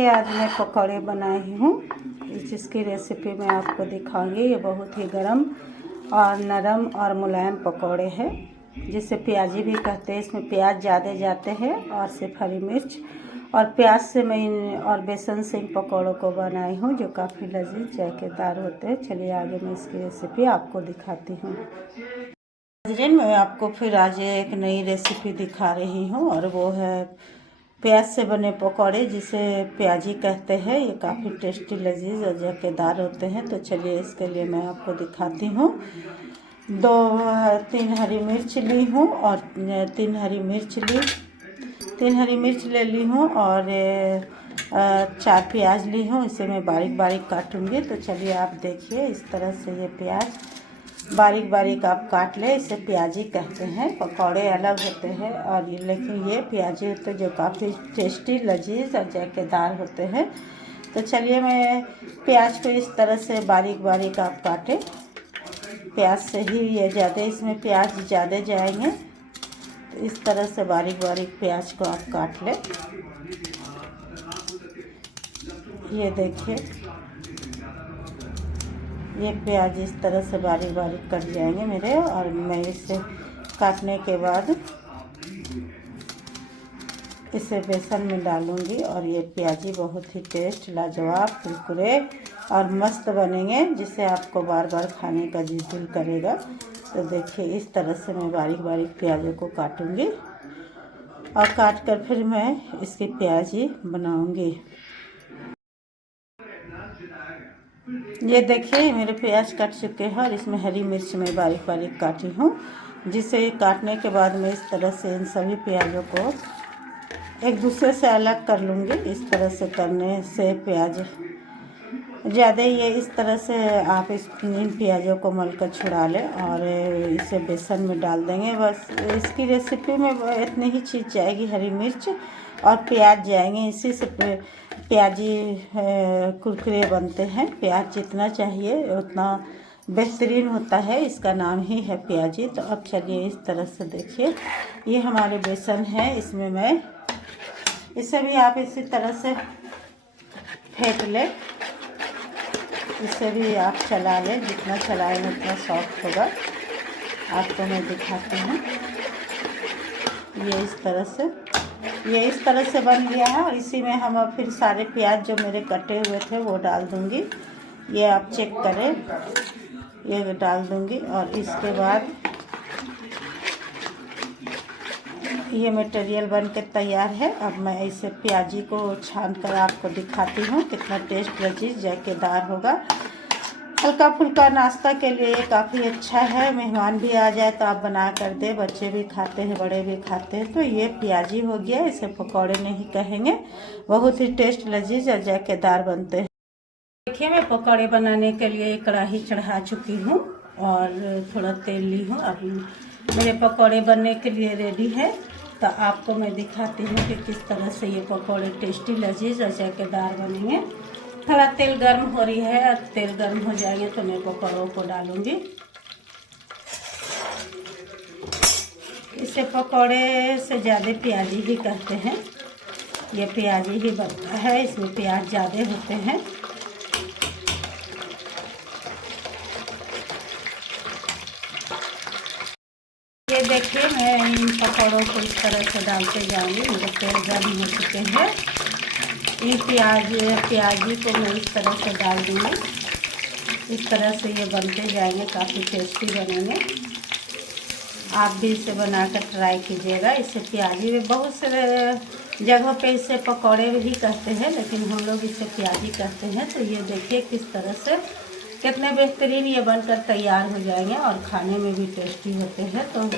आज मैं पकौड़े बनाई हूँ, जिसकी रेसिपी मैं आपको दिखाऊंगी। ये बहुत ही गरम और नरम और मुलायम पकौड़े हैं, जिसे प्याजी भी कहते हैं। इसमें प्याज ज़्यादा जाते हैं और सिर्फ हरी मिर्च और प्याज से मैं और बेसन से इन पकौड़ों को बनाई हूँ, जो काफ़ी लजीज जायकेदार होते हैं। चलिए आगे मैं इसकी रेसिपी आपको दिखाती हूँ। मैं आपको फिर आज एक नई रेसिपी दिखा रही हूँ, और वो है प्याज से बने पकौड़े, जिसे प्याजी कहते हैं। ये काफ़ी टेस्टी लजीज और जायकेदार होते हैं। तो चलिए इसके लिए मैं आपको दिखाती हूँ। 3 हरी मिर्च ली हूँ और 3 हरी मिर्च ले ली हूँ, और 4 प्याज ली हूँ। इसे मैं बारीक बारीक काटूँगी। तो चलिए आप देखिए, इस तरह से ये प्याज बारीक बारीक आप काट ले। इसे प्याजी कहते हैं। पकौड़े अलग होते हैं, और लेकिन ये प्याजी होते हैं, जो काफ़ी टेस्टी लजीज और जायकेदार होते हैं। तो चलिए मैं प्याज को इस तरह से बारीक बारीक आप काटें। प्याज से ही ये ज़्यादा, इसमें प्याज ज़्यादा जाएंगे। तो इस तरह से बारीक बारीक प्याज को आप काट लें। ये देखिए, ये प्याज इस तरह से बारीक बारीक कट जाएंगे मेरे। और मैं इसे काटने के बाद इसे बेसन में डालूंगी, और ये प्याजी बहुत ही टेस्ट लाजवाब, कुरकुरे और मस्त बनेंगे, जिसे आपको बार बार खाने का जी दिल करेगा। तो देखिए, इस तरह से मैं बारीक बारीक प्याजों को काटूंगी, और काट कर फिर मैं इसकी प्याजी बनाऊंगी। ये देखिए, मेरे प्याज कट चुके हैं, और इसमें हरी मिर्च मैं बारीक बारीक काटी हूँ, जिसे काटने के बाद मैं इस तरह से इन सभी प्याजों को एक दूसरे से अलग कर लूँगी। इस तरह से करने से प्याज ज़्यादा ये इस तरह से आप इन प्याज़ों को मल कर छुड़ा लें, और इसे बेसन में डाल देंगे। बस इसकी रेसिपी में इतनी ही चीज़ जाएगी, हरी मिर्च और प्याज जाएंगे। इसी से प्याजी कुरकुरे बनते हैं। प्याज जितना चाहिए उतना बेहतरीन होता है, इसका नाम ही है प्याजी। तो अब चलिए इस तरह से देखिए, ये हमारे बेसन है। इसमें मैं इसे भी आप इसी तरह से फेंट लें। इसे भी आप चला लें, जितना चलाएंगे उतना सॉफ्ट होगा। आपको मैं दिखाती हूँ। ये इस तरह से बन गया है, और इसी में हम अब फिर सारे प्याज जो मेरे कटे हुए थे वो डाल दूँगी। ये आप चेक करें, ये डाल दूँगी। और इसके बाद ये मटेरियल बन के तैयार है। अब मैं इसे प्याजी को छान कर आपको दिखाती हूँ, कितना टेस्ट लजीज जायकेदार होगा। हल्का फुल्का नाश्ता के लिए ये काफ़ी अच्छा है। मेहमान भी आ जाए तो आप बना कर दे, बच्चे भी खाते हैं, बड़े भी खाते हैं। तो ये प्याजी हो गया, इसे पकौड़े नहीं कहेंगे। बहुत ही टेस्ट लजीज और जायकेदार बनते हैं। देखिए, मैं पकौड़े बनाने के लिए कढ़ाई चढ़ा चुकी हूँ, और थोड़ा तेल ली हूँ। अब मेरे पकौड़े बनने के लिए रेडी है। तो आपको मैं दिखाती हूँ कि किस तरह से ये पकौड़े टेस्टी लजीज और जायकेदार बनेंगे। थोड़ा तेल गर्म हो रही है, और तेल गर्म हो जाएंगे तो मैं पकौड़ों को डालूँगी। इसे पकौड़े से ज़्यादा प्याजी ही कहते हैं। ये प्याजी ही बनता है, इसमें प्याज ज़्यादा होते हैं। ये देखिए, मैं इन पकौड़ों को इस तरह से डालते जाऊंगी। मेरे तेल गर्म हो चुके हैं। इन प्याजी को मैं इस तरह से डाल दूंगी। इस तरह से ये बनते जाएंगे, काफ़ी टेस्टी बनेंगे। आप भी इसे बनाकर ट्राई कीजिएगा। इसे प्याजी में बहुत से जगहों पे इसे पकौड़े भी कहते हैं, लेकिन हम लोग इसे प्याजी कहते हैं। तो ये देखिए किस तरह से कितने बेहतरीन ये बनकर तैयार हो जाएंगे, और खाने में भी टेस्टी होते हैं। तो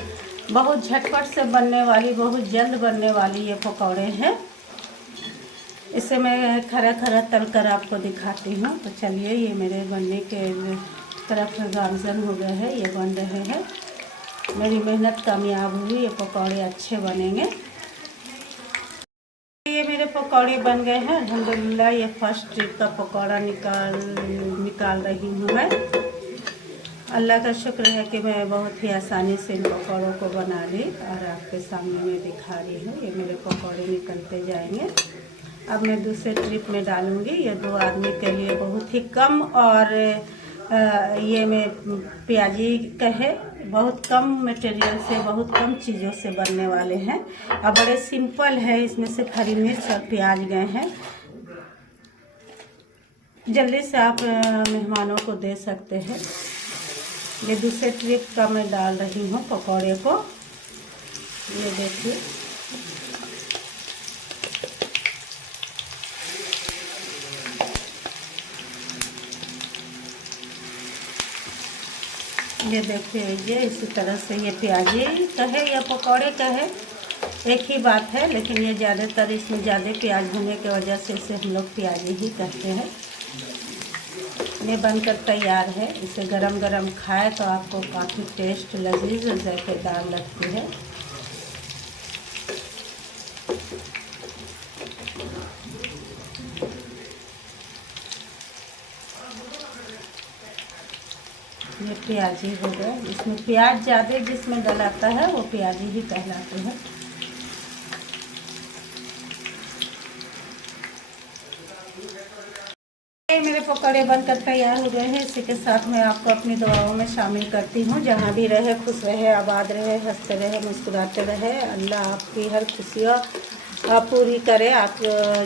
बहुत झटपट से बनने वाली, बहुत जल्द बनने वाली ये पकौड़े हैं। इसे मैं खरा खरा तल कर आपको दिखाती हूँ। तो चलिए, ये मेरे बनने के तरफ गामजन हो गए हैं, ये बन रहे हैं। मेरी मेहनत कामयाब हुई, ये पकौड़े अच्छे बनेंगे। ये मेरे पकौड़े बन गए हैं अल्हम्दुलिल्लाह। ये फर्स्ट ट्रिप का पकौड़ा निकाल रही हूँ मैं। अल्लाह का शुक्र है कि मैं बहुत ही आसानी से इन पकौड़ों को बना ली, और आपके सामने मैं दिखा रही हूँ। ये मेरे पकौड़े निकलते जाएंगे। अब मैं दूसरे ट्रिप में डालूँगी। ये 2 आदमी के लिए बहुत ही कम और ये में प्याजी का है, बहुत कम मटेरियल से, बहुत कम चीज़ों से बनने वाले हैं और बड़े सिंपल है। इसमें सिर्फ हरी मिर्च और प्याज गए हैं। जल्दी से आप मेहमानों को दे सकते हैं। ये दूसरे ट्रिप का मैं डाल रही हूँ पकौड़े को। ये देखिए, ये देखिए, ये इसी तरह से ये प्याजी का है या पकौड़े का है, एक ही बात है, लेकिन ये ज़्यादातर इसमें ज़्यादा प्याज होने की वजह से इसे हम लोग प्याजी ही कहते हैं। ये बनकर तैयार है। इसे गरम गरम खाए तो आपको काफ़ी टेस्ट, लजीज और जायकेदार लगती है। ये प्याजी हो गए। इसमें प्याज ज़्यादा जिसमें डलाता है वो प्याजी ही कहलाते हैं। मेरे पकौड़े बनकर तैयार हो गए हैं। इसी के साथ मैं आपको अपनी दुआओं में शामिल करती हूँ। जहाँ भी रहे खुश रहे, आबाद रहे, हंसते रहे, मुस्कुराते रहे। अल्लाह आपकी हर खुशियाँ पूरी करे। आप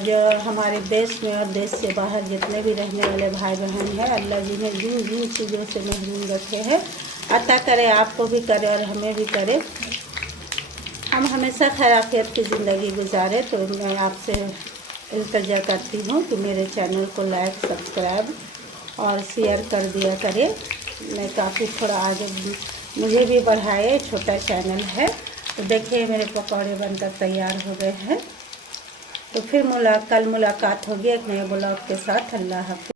जो हमारे देश में और देश से बाहर जितने भी रहने वाले भाई बहन हैं, अल्लाह जी ने जिन जिन चीज़ों से महरूम रखे हैं अता करे, आपको भी करे और हमें भी करे। हम हमेशा खैराफियत की ज़िंदगी गुजारे। तो मैं आपसे इल्तिजा करती हूँ कि मेरे चैनल को लाइक, सब्सक्राइब और शेयर कर दिया करें। मैं काफ़ी थोड़ा आगे मुझे भी बढ़ाए, छोटा चैनल है। तो देखिए, मेरे पकौड़े बनकर तैयार हो गए हैं। तो फिर कल मुलाकात होगी एक नए ब्लॉग के साथ। अल्लाह हाफ़िज़।